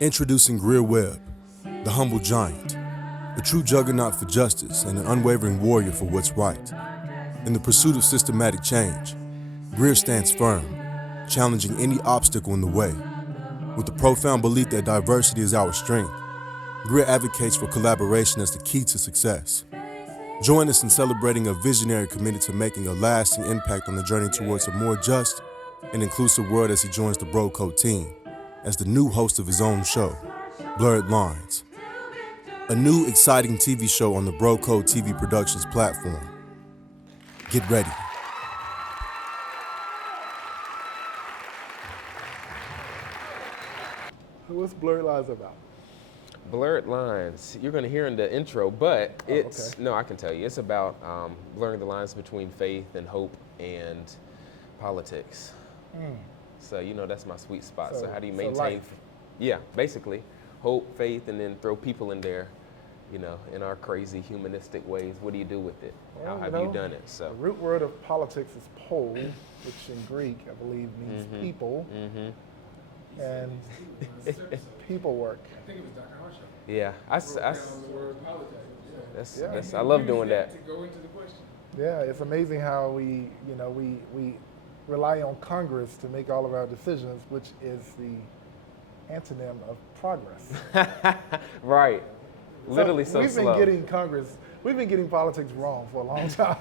Introducing Greear Webb, the humble giant, a true juggernaut for justice and an unwavering warrior for what's right. In the pursuit of systematic change, Greear stands firm, challenging any obstacle in the way. With the profound belief that diversity is our strength, Greear advocates for collaboration as the key to success. Join us in celebrating a visionary committed to making a lasting impact on the journey towards a more just and inclusive world as he joins the Bro Code team as the new host of his own show, Blurred Lines, a new exciting TV show on the Bro Code TV Productions platform. Get ready. What's Blurred Lines about? Blurred Lines, you're going to hear in the intro, but it's, no, I can tell you, it's about blurring the lines between faith and hope and politics. So, you know, that's my sweet spot. So how do you maintain, yeah, basically, hope, faith, and then throw people in there, you know, in our crazy humanistic ways. What do you do with it? Well, How have you done it? So the root word of politics is pol, which in Greek, I believe, means people. And people work. I think it was Dr. Harshaw. yeah, I love doing that. To go into the question. Yeah, it's amazing how we rely on Congress to make all of our decisions, which is the antonym of progress. Right. Literally so we've slow. We've been getting politics wrong for a long time.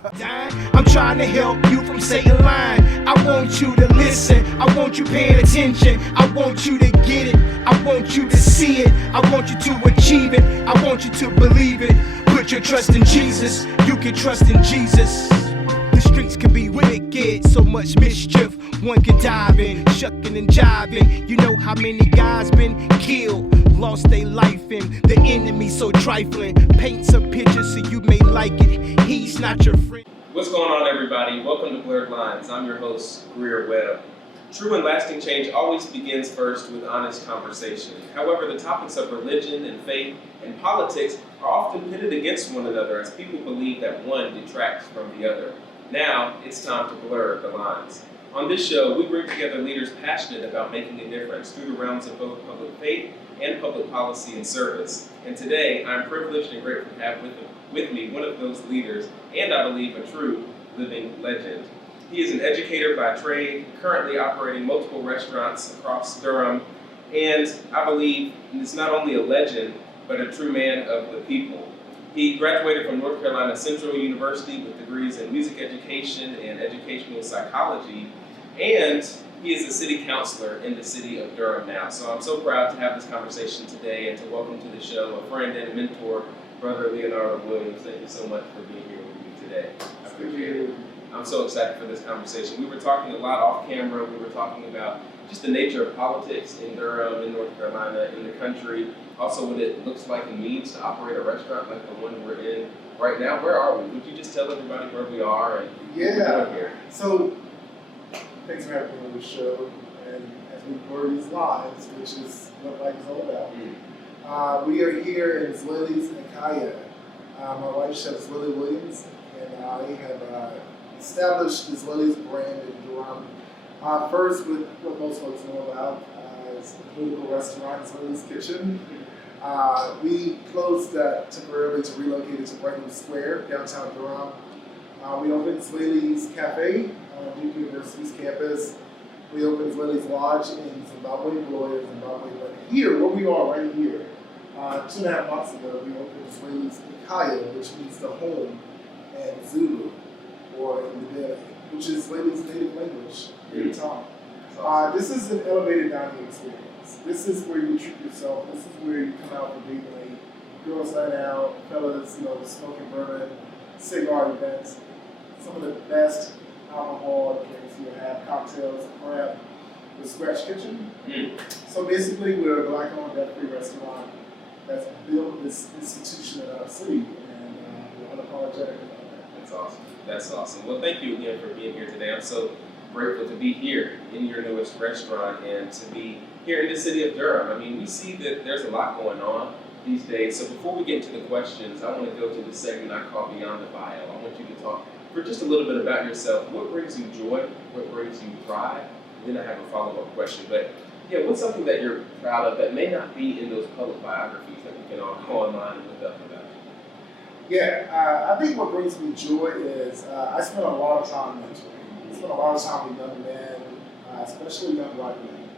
I'm trying to help you from Satan line. I want you to listen. I want you paying attention. I want you to get it. I want you to see it. I want you to achieve it. I want you to believe it. Put your trust in Jesus. You can trust in Jesus. The streets can be wicked, so much mischief. One can dive in, shucking and jiving. You know how many guys been killed, lost their life in. The enemy so trifling. Paints a picture so you may like it. He's not your friend. What's going on, everybody? Welcome to Blurred Lines. I'm your host, Greear Webb. True and lasting change always begins first with honest conversation. However, the topics of religion and faith and politics are often pitted against one another as people believe that one detracts from the other. Now, it's time to blur the lines. On this show, we bring together leaders passionate about making a difference through the realms of both public faith and public policy and service. And today, I'm privileged and grateful to have with me one of those leaders, and I believe a true living legend. He is an educator by trade, currently operating multiple restaurants across Durham, and I believe is not only a legend, but a true man of the people. He graduated from North Carolina Central University with degrees in music education and educational psychology, and he is a city councilor in the city of Durham now. So I'm so proud to have this conversation today and to welcome to the show a friend and a mentor, Brother Leonardo Williams. Thank you so much for being here with me today. I appreciate it. I'm so excited for this conversation. We were talking a lot off camera. We were talking about just the nature of politics in Durham, in North Carolina, in the country. Also what it looks like and means to operate a restaurant like the one we're in right now. Where are we? Would you just tell everybody where we are and what we're doing here? So thanks for having me on the show. And as we blur these lines, which is what life is all about, we are here in Zwilly's and Kaya. My wife, Chef Leonardo Williams, and I have established the Zwilly's brand in Durham. First, with what most folks know about is the political restaurant, Zwilly's Kitchen. We closed that temporarily to relocate it to Brightwood Square, downtown Durham. We opened Zwilly's Cafe on Duke University's campus. We opened Zwilly's Lodge in Zimbabwe, Beloya, Zimbabwe. But here, where we are right here, 2.5 months ago, we opened Zwilly's Ikaya, which means the home, and Zulu, or indelible, which is Zwilly's native language, native tongue. This is an elevated dining experience. This is where you treat yourself. This is where you come out for date night, girls night out, fellas, smoking bourbon, cigar events. Some of the best alcohol drinks you have, cocktails, craft, the Scratch Kitchen. So basically, we're a black-owned, debt-free restaurant that's built this institution in our city, and we're unapologetic about that. That's awesome. That's awesome. Well, thank you again for being here today. I'm so grateful to be here in your newest restaurant and to be here in the city of Durham. I mean, we see that there's a lot going on these days. So before we get to the questions, I want to go to the segment I call Beyond the Bio. I want you to talk for just a little bit about yourself. What brings you joy? What brings you pride? And then I have a follow-up question. But Yeah, what's something that you're proud of that may not be in those public biographies that we can all go online and look up about? Yeah, I think what brings me joy is I spend a lot of time mentoring. I spend a lot of time with young men, especially young black men.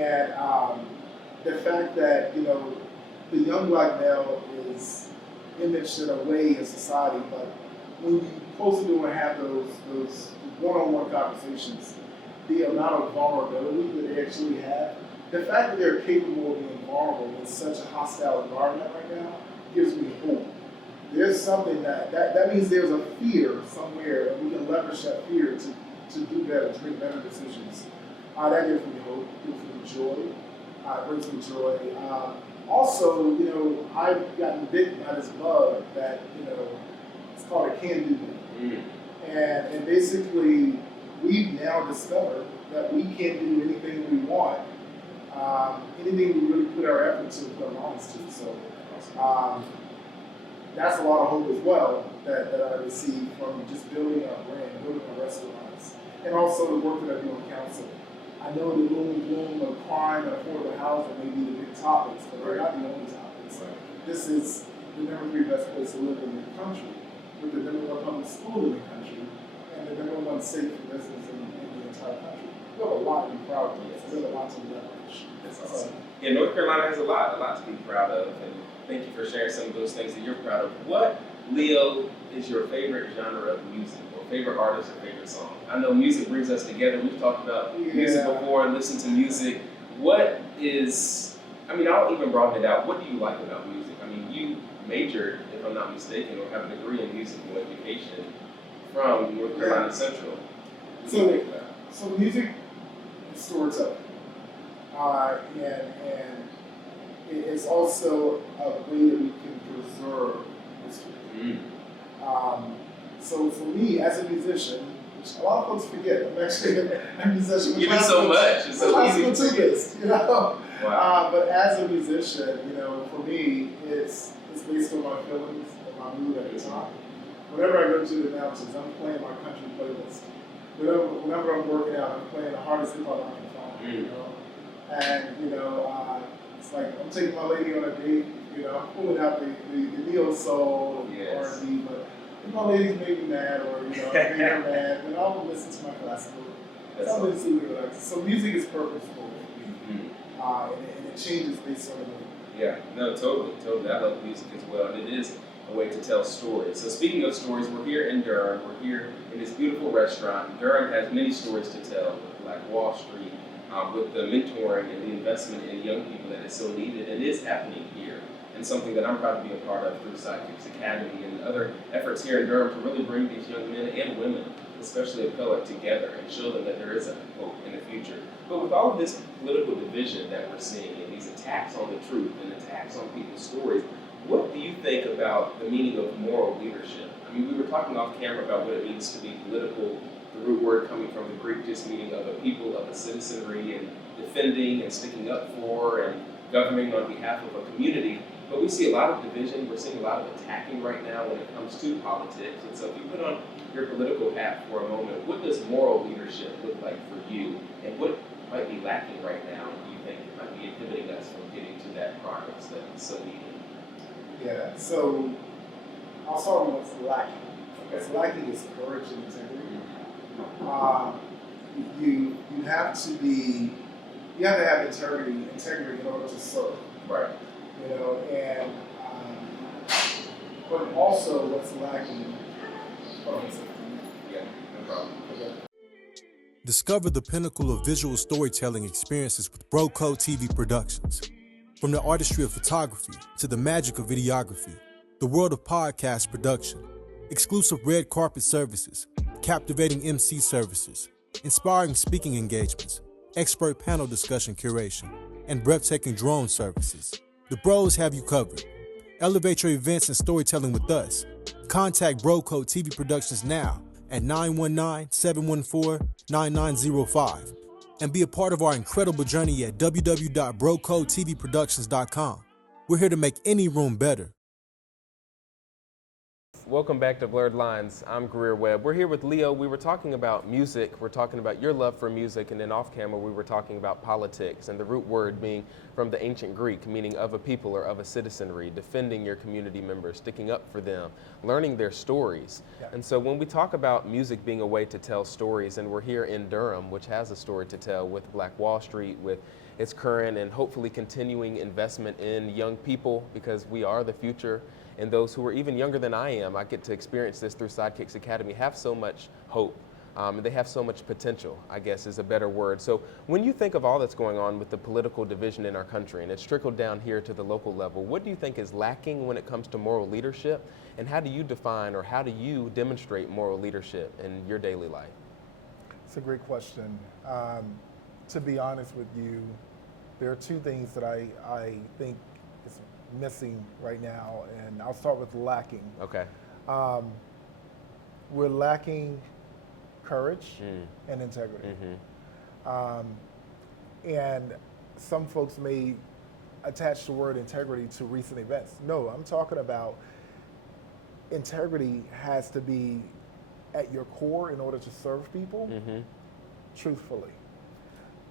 And the fact that, the young black male is imaged in a way in society, but when you close the door and have those one-on-one conversations, the amount of vulnerability that they actually have, the fact that they're capable of being vulnerable in such a hostile environment right now gives me hope. There's something that means there's a fear somewhere, and we can leverage that fear to do better, to make better decisions. That gives me hope, gives me joy, brings me joy. Also, I've gotten bitten by this bug that, it's called a can-do. And basically, we've now discovered that we can't do anything we want, anything we really put our effort to, put our minds to. So that's a lot of hope as well that I receive from just building our brand, building our restaurants, and also the work that I do on council. I know the boom of crime and affordable housing may be the big topics, but they're not the only topics. This is the number 3 best place to live in the country, with the number 1 public school in the country, and the number 1 safe for residents in the entire country. We have a lot to be proud of. So we have a lot to leverage. That's awesome. Yeah, North Carolina has a lot to be proud of, and thank you for sharing some of those things that you're proud of. What, Leo, is your favorite genre of music, or favorite artist, or favorite song? I know music brings us together. We've talked about music before and listened to music. What is, I'll even broaden it out. What do you like about music? You majored, if I'm not mistaken, or have a degree in musical education from North Carolina Central. What do you think about? So music is storytelling. And it's also a way that we can preserve history. So for me, as a musician, which a lot of folks forget, I'm actually a musician. You do so much. It's so easy. Wow. But as a musician, for me, it's based on my feelings and my mood at the time. Whenever I go to the mountains, I'm playing my country playlist. Whenever I'm working out, I'm playing the hardest hip hop I can find. And it's like I'm taking my lady on a date. I'm pulling out the neo soul or R&B, but if my ladies make me mad or make her mad, then I'll listen to my classical. Something to relax. So music is purposeful for me, and it changes based on the mood. Yeah, no, totally. I love music as well, and it is a way to tell stories. So speaking of stories, we're here in Durham. We're here in this beautiful restaurant. Durham has many stories to tell, with Black Wall Street, with the mentoring and the investment in young people that is so needed and is happening here, and something that I'm proud to be a part of through Sidekicks Academy and other efforts here in Durham to really bring these young men and women, especially of color, together and show them that there is a hope in the future. But with all of this political division that we're seeing and these attacks on the truth and attacks on people's stories, what do you think about the meaning of moral leadership? We were talking off camera about what it means to be political, the root word coming from the Greek just meaning of a people, of a citizenry, and defending and sticking up for and governing on behalf of a community. But we see a lot of division. We're seeing a lot of attacking right now when it comes to politics. And so if you put on your political hat for a moment, what does moral leadership look like for you? And what might be lacking right now, do you think might be inhibiting us from getting to that progress that is so needed? Yeah, so I'll start with what's lacking. What's lacking is courage and integrity. You have to have integrity in order to serve. Right. And but also what's lacking. Yeah, no problem. Okay. Discover the pinnacle of visual storytelling experiences with BroCo TV Productions. From the artistry of photography to the magic of videography, the world of podcast production, exclusive red carpet services, captivating MC services, inspiring speaking engagements, expert panel discussion curation, and breathtaking drone services. The Bros have you covered. Elevate your events and storytelling with us. Contact BroCo TV Productions now at 919-714-9905 and be a part of our incredible journey at www.brocotvproductions.com. We're here to make any room better. Welcome back to Blurred Lines. I'm Greear Webb. We're here with Leo. We were talking about music. We're talking about your love for music, and then off camera we were talking about politics, and the root word being from the ancient Greek, meaning of a people or of a citizenry, defending your community members, sticking up for them, learning their stories. Yeah. And so when we talk about music being a way to tell stories, and we're here in Durham, which has a story to tell with Black Wall Street, with its current and hopefully continuing investment in young people, because we are the future. And those who are even younger than I am, I get to experience this through Sidekicks Academy, have so much hope. And they have so much potential, I guess is a better word. So when you think of all that's going on with the political division in our country, and it's trickled down here to the local level, what do you think is lacking when it comes to moral leadership? And how do you define, or how do you demonstrate moral leadership in your daily life? It's a great question. To be honest with you, there are two things that I think is missing right now, and I'll start with lacking. Okay. We're lacking courage and integrity. And some folks may attach the word integrity to recent events. No, I'm talking about integrity has to be at your core in order to serve people truthfully.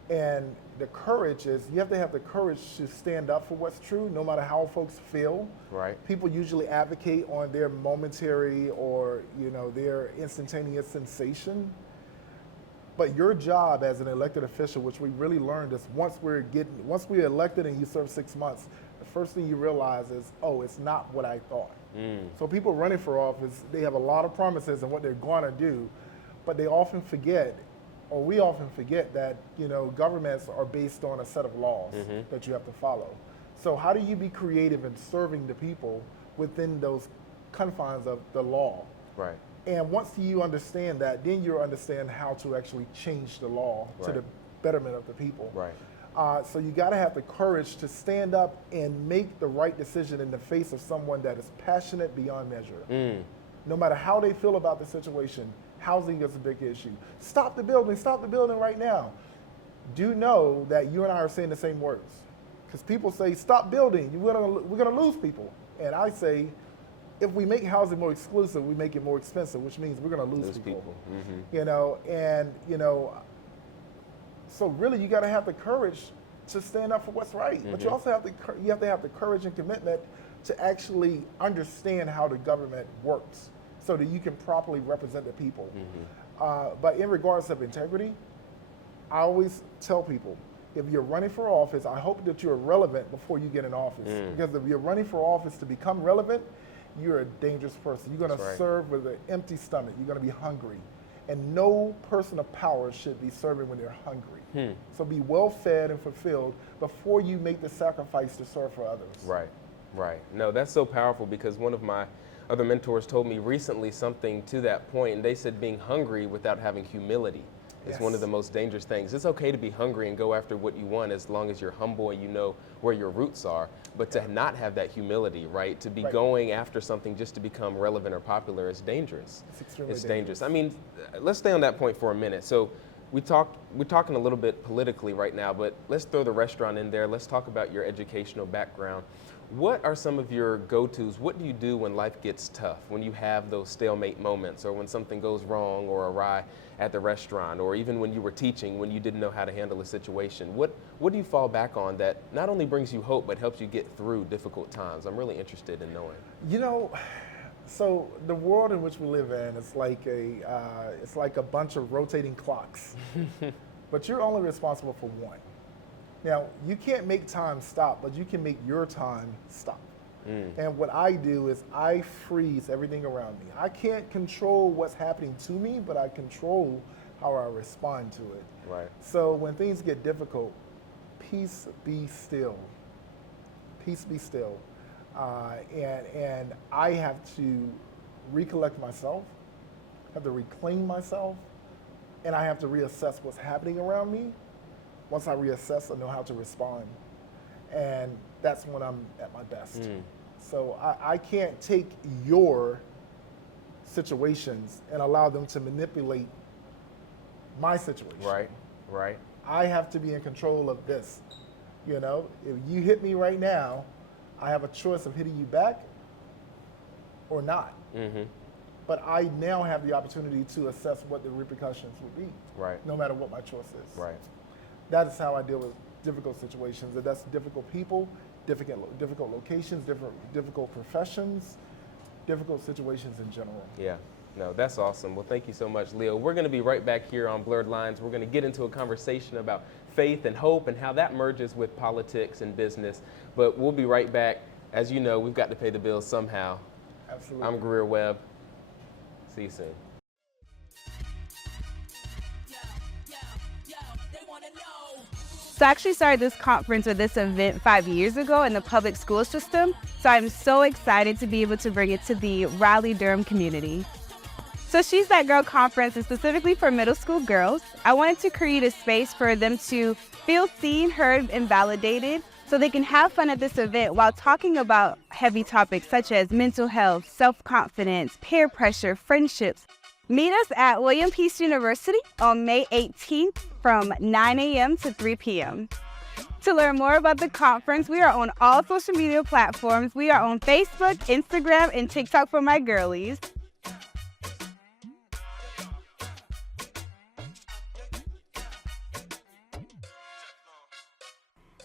And the courage is, you have to have the courage to stand up for what's true, no matter how folks feel. Right. People usually advocate on their momentary or, their instantaneous sensation. But your job as an elected official, which we really learned is once we're elected and you serve 6 months, the first thing you realize is, oh, it's not what I thought. So people running for office, they have a lot of promises and what they're going to do, but they often forget, or we often forget that, governments are based on a set of laws that you have to follow. So how do you be creative in serving the people within those confines of the law? Right. And once you understand that, then you understand how to actually change the law to the betterment of the people. Right. So you got to have the courage to stand up and make the right decision in the face of someone that is passionate beyond measure. No matter how they feel about the situation, housing is a big issue. Stop the building right now. Do know that you and I are saying the same words. Because people say, stop building, we're gonna lose people. And I say, if we make housing more exclusive, we make it more expensive, which means we're gonna lose people. So really you gotta have the courage to stand up for what's right. But you also have to have the courage and commitment to actually understand how the government works, so that you can properly represent the people. But in regards of integrity, I always tell people, if you're running for office, I hope that you're relevant before you get in office. Because if you're running for office to become relevant, you're a dangerous person. You're gonna serve with an empty stomach. You're gonna be hungry. And no person of power should be serving when they're hungry. So be well fed and fulfilled before you make the sacrifice to serve for others. Right. No, that's so powerful, because one of my other mentors told me recently something to that point, and they said being hungry without having humility is one of the most dangerous things. It's okay to be hungry and go after what you want as long as you're humble and you know where your roots are, but to not have that humility, right? To be going after something just to become relevant or popular is dangerous. It's extremely dangerous. I mean, let's stay on that point for a minute. So we're talking a little bit politically right now, but let's throw the restaurant in there. Let's talk about your educational background. What are some of your go-tos? What do you do when life gets tough, when you have those stalemate moments, or when something goes wrong or awry at the restaurant, or even when you were teaching, when you didn't know how to handle a situation? What do you fall back on that not only brings you hope, but helps you get through difficult times? I'm really interested in knowing. So the world in which we live in is like a bunch of rotating clocks, but you're only responsible for one. Now, you can't make time stop, but you can make your time stop. And what I do is I freeze everything around me. I can't control what's happening to me, but I control how I respond to it. Right. So when things get difficult, peace be still. Peace be still. And I have to recollect myself, have to reclaim myself, and I have to reassess what's happening around me. Once I reassess, I know how to respond. And that's when I'm at my best. So I can't take your situations and allow them to manipulate my situation. Right. I have to be in control of this. If you hit me right now, I have a choice of hitting you back or not. Mm-hmm. But I now have the opportunity to assess what the repercussions would be, Right. no matter what my choice is. Right. That is how I deal with difficult situations, and that's difficult people, difficult locations, difficult professions, difficult situations in general. Yeah. No, that's awesome. Well, thank you so much, Leo. We're going to be right back here on Blurred Lines. We're going to get into a conversation about faith and hope and how that merges with politics and business. But we'll be right back. As you know, we've got to pay the bills somehow. Absolutely. I'm Greear Webb. See you soon. So I actually started this conference or this event 5 years ago in the public school system. So I'm so excited to be able to bring it to the Raleigh, Durham community. So She's That Girl conference is specifically for middle school girls. I wanted to create a space for them to feel seen, heard, and validated so they can have fun at this event while talking about heavy topics such as mental health, self-confidence, peer pressure, friendships. Meet us at William Peace University on May 18th from 9 a.m. to 3 p.m. To learn more about the conference, we are on all social media platforms. We are on Facebook, Instagram, and TikTok for my girlies.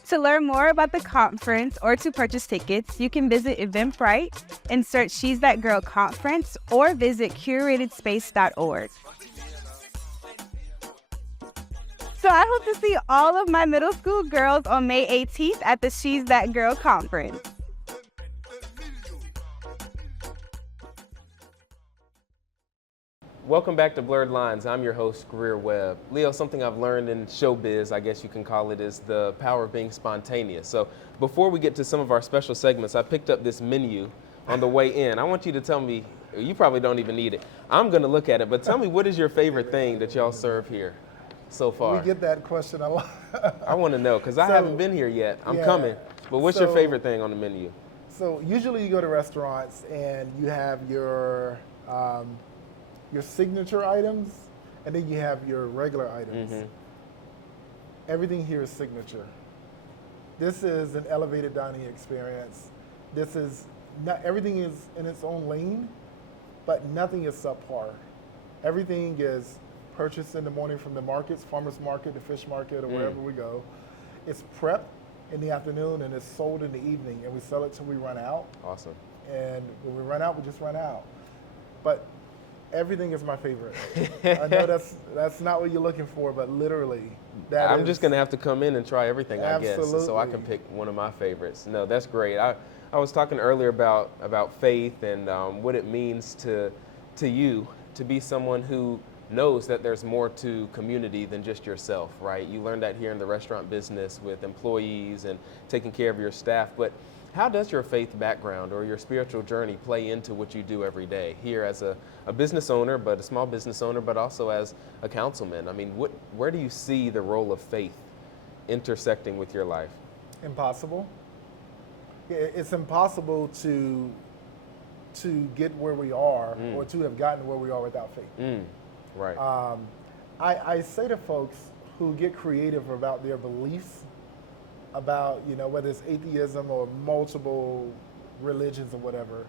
To learn more about the conference or to purchase tickets, you can visit Eventbrite and search She's That Girl Conference or visit curatedspace.org. So I hope to see all of my middle school girls on May 18th at the She's That Girl Conference. Welcome back to Blurred Lines. I'm your host, Greear Webb. Leo, something I've learned in showbiz, I guess you can call it, is the power of being spontaneous. So before we get to some of our special segments, I picked up this menu on the way in. I want you to tell me, you probably don't even need it. I'm going to look at it, but tell me, what is your favorite thing that y'all serve here so far? We get that question a lot. I want to know, because I haven't been here yet. I'm coming. But what's your favorite thing on the menu? So usually you go to restaurants and you have your signature items, and then you have your regular items. Mm-hmm. Everything here is signature. This is an elevated dining experience. This is not, everything is in its own lane, but nothing is subpar. Everything is purchased in the morning from the markets, farmers market, the fish market, or wherever we go. It's prepped in the afternoon and it's sold in the evening, and we sell it till we run out. Awesome. And when we run out, we just run out. But everything is my favorite. I know that's not what you're looking for, but literally, I'm just gonna have to come in and try everything, I guess, so I can Absolutely. pick one of my favorites. No, that's great. I was talking earlier about faith and what it means to you to be someone who knows that there's more to community than just yourself, right? You learned that here in the restaurant business with employees and taking care of your staff, but how does your faith background or your spiritual journey play into what you do every day here as a business owner, but a small business owner, but also as a councilman? I mean, where do you see the role of faith intersecting with your life? Impossible. It's impossible to get where we are or to have gotten where we are without faith. Right. I say to folks who get creative about their beliefs, about, whether it's atheism or multiple religions or whatever,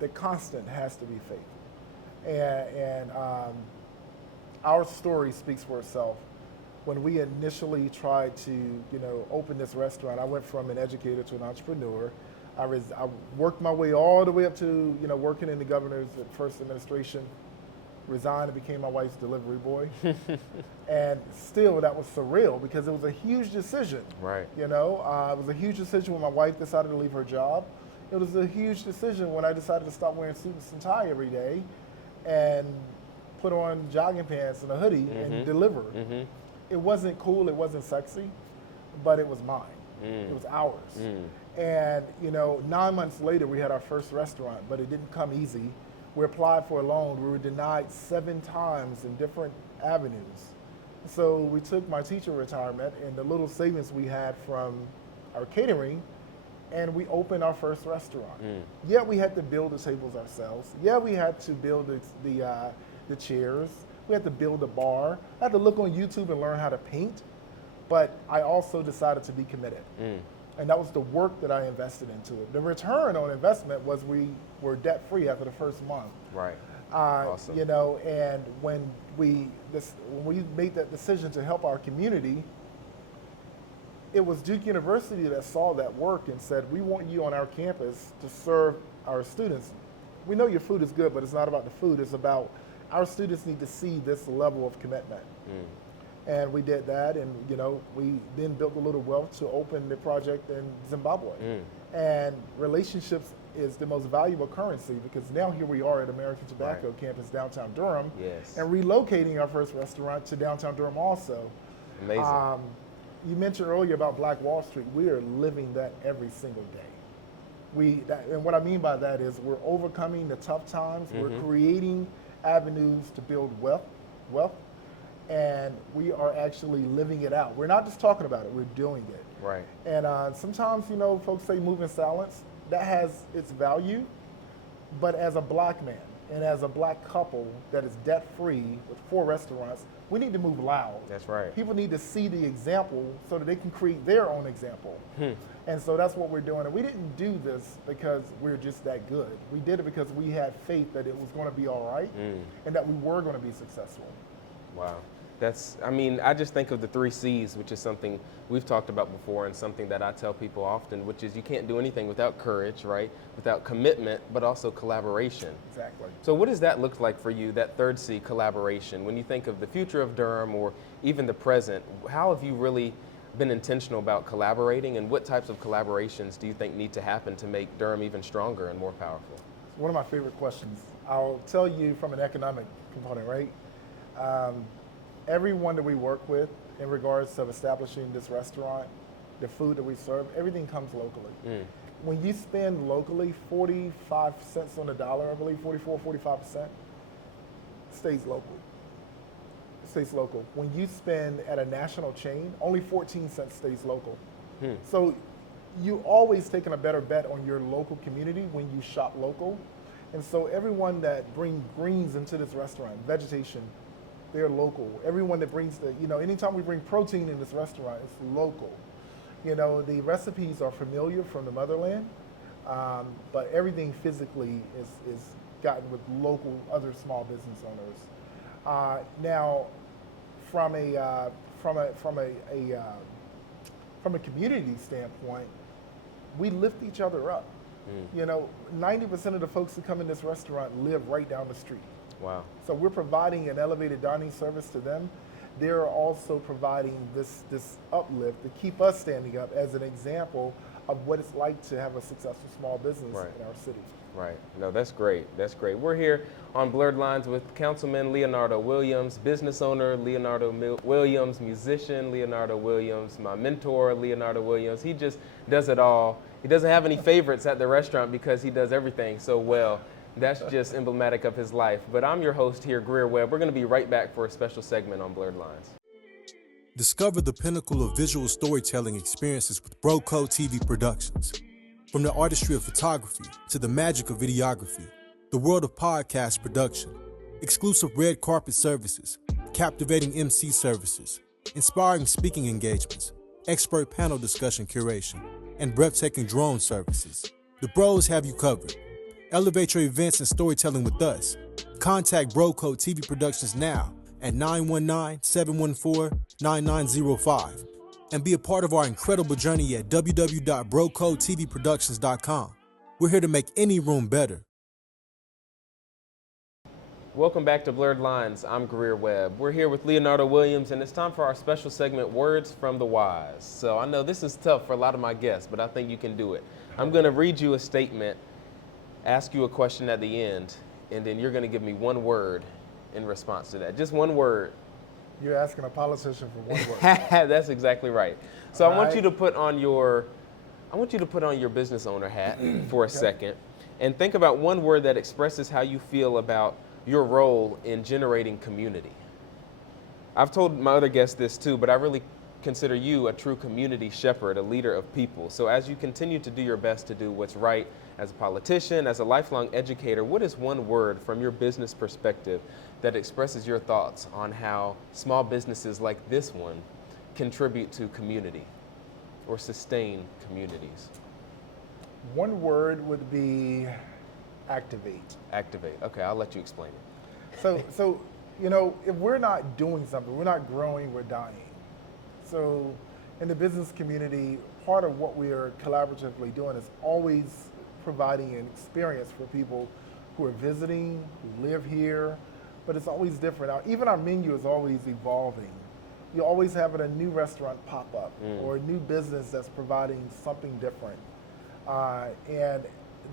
the constant has to be faith. And our story speaks for itself. When we initially tried to, open this restaurant, I went from an educator to an entrepreneur. I worked my way all the way up to, working in the governor's first administration, resigned and became my wife's delivery boy. And still, that was surreal because it was a huge decision. Right. It was a huge decision when my wife decided to leave her job. It was a huge decision when I decided to stop wearing suits and tie every day and put on jogging pants and a hoodie and deliver. It wasn't cool, it wasn't sexy, but it was mine. It was ours. And 9 months later, we had our first restaurant, but it didn't come easy. We applied for a loan. We were denied 7 times in different avenues. So we took my teacher retirement and the little savings we had from our catering, and we opened our first restaurant. Yeah, we had to build the tables ourselves. Yeah, we had to build the chairs. We had to build a bar. I had to look on YouTube and learn how to paint. But I also decided to be committed. And that was the work that I invested into it. The return on investment was we were debt free after the first month. Right. Awesome. You know, and when we made that decision to help our community, it was Duke University that saw that work and said, we want you on our campus to serve our students. We know your food is good, but it's not about the food. It's about our students need to see this level of commitment. And we did that, and you know, we then built a little wealth to open the project in Zimbabwe. And relationships is the most valuable currency, because now here we are at American Tobacco campus downtown Durham, and relocating our first restaurant to downtown Durham also. Amazing. You mentioned earlier about Black Wall Street. We are living that every single day. And what I mean by that is we're overcoming the tough times. We're creating avenues to build wealth, and we are actually living it out. We're not just talking about it, we're doing it. Right. And sometimes, you know, folks say move in silence. That has its value, but as a Black man and as a Black couple that is debt-free with 4 restaurants, we need to move loud. That's right. People need to see the example so that they can create their own example. And so that's what we're doing. And we didn't do this because we're just that good. We did it because we had faith that it was going to be all right and that we were going to be successful. Wow. I mean, I just think of the 3 C's, which is something we've talked about before and something that I tell people often, which is you can't do anything without courage, right? Without commitment, but also collaboration. Exactly. So what does that look like for you, that 3rd C, collaboration? When you think of the future of Durham or even the present, how have you really been intentional about collaborating, and what types of collaborations do you think need to happen to make Durham even stronger and more powerful? One of my favorite questions. I'll tell you from an economic component, right? Everyone that we work with in regards of establishing this restaurant, the food that we serve, everything comes locally. When you spend locally 45 cents on the dollar, I believe 45%, stays local. It stays local. When you spend at a national chain, only 14 cents stays local. So you always taking a better bet on your local community when you shop local. And so everyone that brings greens into this restaurant, vegetation, they're local. Everyone that brings anytime we bring protein in this restaurant, it's local. You know, the recipes are familiar from the motherland, but everything physically is gotten with local other small business owners. Now, from a community standpoint, we lift each other up. You know, 90% of the folks who come in this restaurant live right down the street. Wow. So we're providing an elevated dining service to them. They're also providing this uplift to keep us standing up as an example of what it's like to have a successful small business in our city. Right. No, that's great. That's great. We're here on Blurred Lines with Councilman Leonardo Williams, business owner Leonardo Williams, musician Leonardo Williams, my mentor Leonardo Williams. He just does it all. He doesn't have any favorites at the restaurant because he does everything so well. That's just emblematic of his life. But I'm your host here, Greear Webb. We're going to be right back for a special segment on Blurred Lines. Discover the pinnacle of visual storytelling experiences with BroCo TV Productions. From the artistry of photography to the magic of videography, the world of podcast production, exclusive red carpet services, captivating MC services, inspiring speaking engagements, expert panel discussion curation, and breathtaking drone services. The Bros have you covered. Elevate your events and storytelling with us. Contact BroCo TV Productions now at 919-714-9905 and be a part of our incredible journey at www.brocotvproductions.com. We're here to make any room better. Welcome back to Blurred Lines. I'm Greear Webb. We're here with Leonardo Williams, and it's time for our special segment, Words from the Wise. So I know this is tough for a lot of my guests, but I think you can do it. I'm going to read you a statement, ask you a question at the end, and then you're going to give me one word in response to that. Just one word. You're asking a politician for one word. That's exactly right. So I want you to put on your business owner hat for a second and think about one word that expresses how you feel about your role in generating community. I've told my other guests this too, but I really consider you a true community shepherd, a leader of people. So as you continue to do your best to do what's right as a politician, as a lifelong educator, what is one word from your business perspective that expresses your thoughts on how small businesses like this one contribute to community? or sustain communities? One word would be activate. Activate. Okay, I'll let you explain it. So you know, if we're not doing something, we're not growing, we're dying. So in the business community, part of what we are collaboratively doing is always providing an experience for people who are visiting, who live here, but it's always different. Even our menu is always evolving. You always have a new restaurant pop up or a new business that's providing something different. And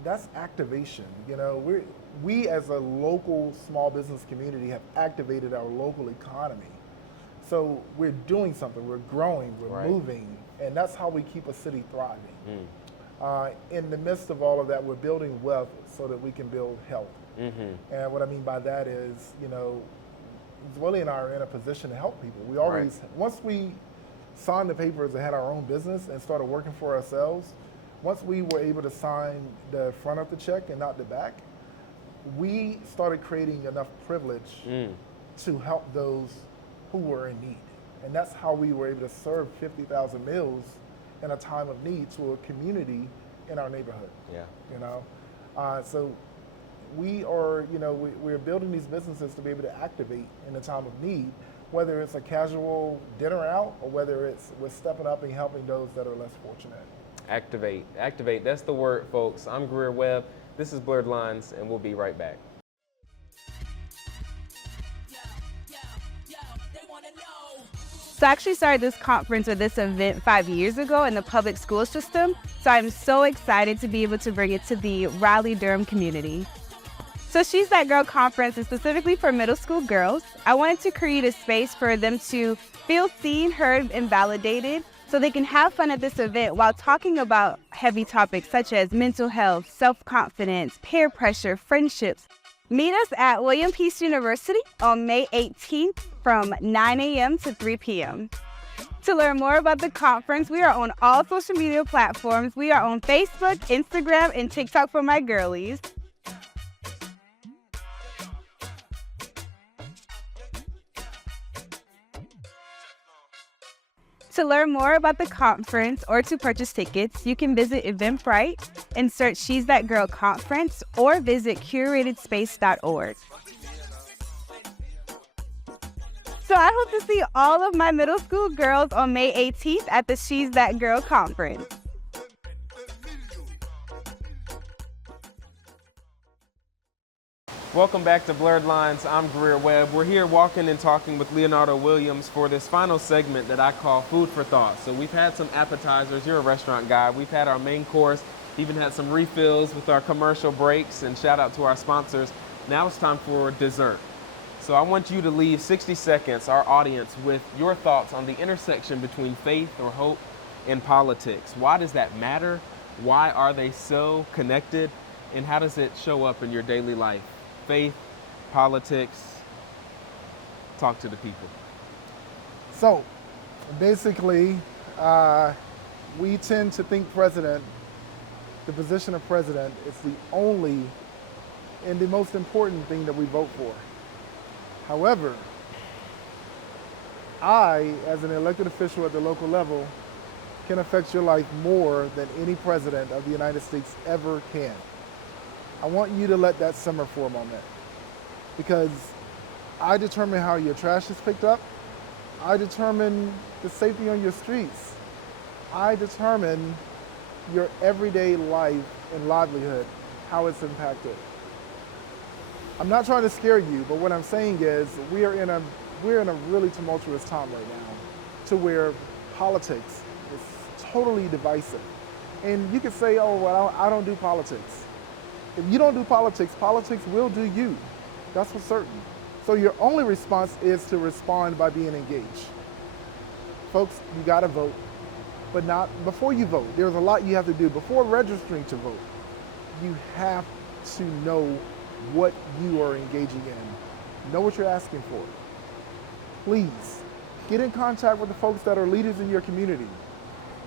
that's activation. You know, we as a local small business community have activated our local economy. So we're doing something, we're growing, we're moving, and that's how we keep a city thriving. In the midst of all of that, we're building wealth so that we can build health. And what I mean by that is, you know, Willie and I are in a position to help people. We always, once we signed the papers and had our own business and started working for ourselves, once we were able to sign the front of the check and not the back, we started creating enough privilege to help those who were in need. And that's how we were able to serve 50,000 meals in a time of need to a community in our neighborhood. You know, so we are, you know, we're building these businesses to be able to activate in a time of need, whether it's a casual dinner out or whether it's we're stepping up and helping those that are less fortunate. Activate. Activate. That's the word, folks. I'm Greear Webb. This is Blurred Lines, and we'll be right back. So I actually started this conference or this event 5 years ago in the public school system. So I'm so excited to be able to bring it to the Raleigh, Durham community. So She's That Girl conference is specifically for middle school girls. I wanted to create a space for them to feel seen, heard, and validated so they can have fun at this event while talking about heavy topics such as mental health, self-confidence, peer pressure, friendships. Meet us at William Peace University on May 18th from 9 a.m. to 3 p.m. To learn more about the conference, we are on all social media platforms. We are on Facebook, Instagram, and TikTok for my girlies. To learn more about the conference or to purchase tickets, you can visit Eventbrite and search She's That Girl Conference or visit curatedspace.org. So I hope to see all of my middle school girls on May 18th at the She's That Girl Conference. Welcome back to Blurred Lines. I'm Greear Webb. We're here walking and talking with Leonardo Williams for this final segment that I call Food for Thought. So we've had some appetizers. You're a restaurant guy. We've had our main course, even had some refills with our commercial breaks, and shout out to our sponsors. Now it's time for dessert. So I want you to leave 60 seconds, our audience, with your thoughts on the intersection between faith or hope and politics. Why does that matter? Why are they so connected? And how does it show up in your daily life? Faith, politics, talk to the people. So basically, we tend to think president, the position of president, is the only and the most important thing that we vote for. However, I, as an elected official at the local level, can affect your life more than any president of the United States ever can. I want you to let that simmer for a moment, because I determine how your trash is picked up. I determine the safety on your streets. I determine your everyday life and livelihood, how it's impacted. I'm not trying to scare you, but what I'm saying is we're in a really tumultuous time right now, to where politics is totally divisive. And you could say, oh, well, I don't do politics. If you don't do politics, politics will do you. That's for certain. So your only response is to respond by being engaged. Folks, you gotta vote, but not before you vote. There's a lot you have to do. Before registering to vote, you have to know what you are engaging in. Know what you're asking for. Please, get in contact with the folks that are leaders in your community.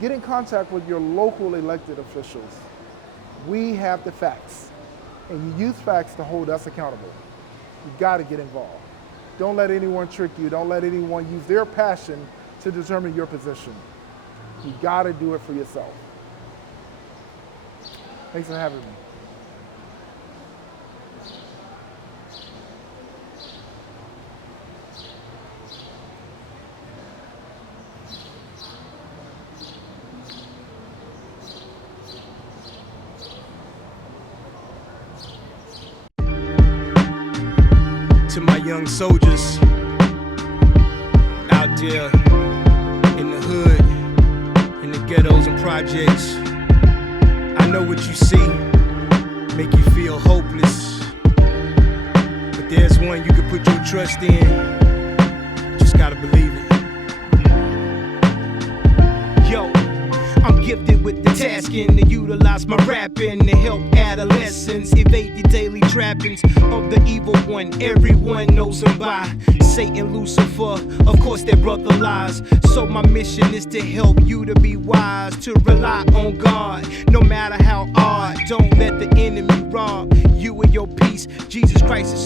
Get in contact with your local elected officials. We have the facts, and you use facts to hold us accountable. You gotta get involved. Don't let anyone trick you. Don't let anyone use their passion to determine your position. You gotta do it for yourself. Thanks for having me. To my young soldiers out there in the hood, in the ghettos and projects, I know what you see, make you feel hopeless, but there's one you can put your trust in, just gotta believe it. Yo, I'm gifted with the tasking to utilize my rapping to help adolescents evade the daily trappings of the evil one. Everyone knows him by Satan, Lucifer, of course their brother lies. So my mission is to help you to be wise, to rely on God, no matter how hard. Don't let the enemy rob you of your peace. Jesus Christ is so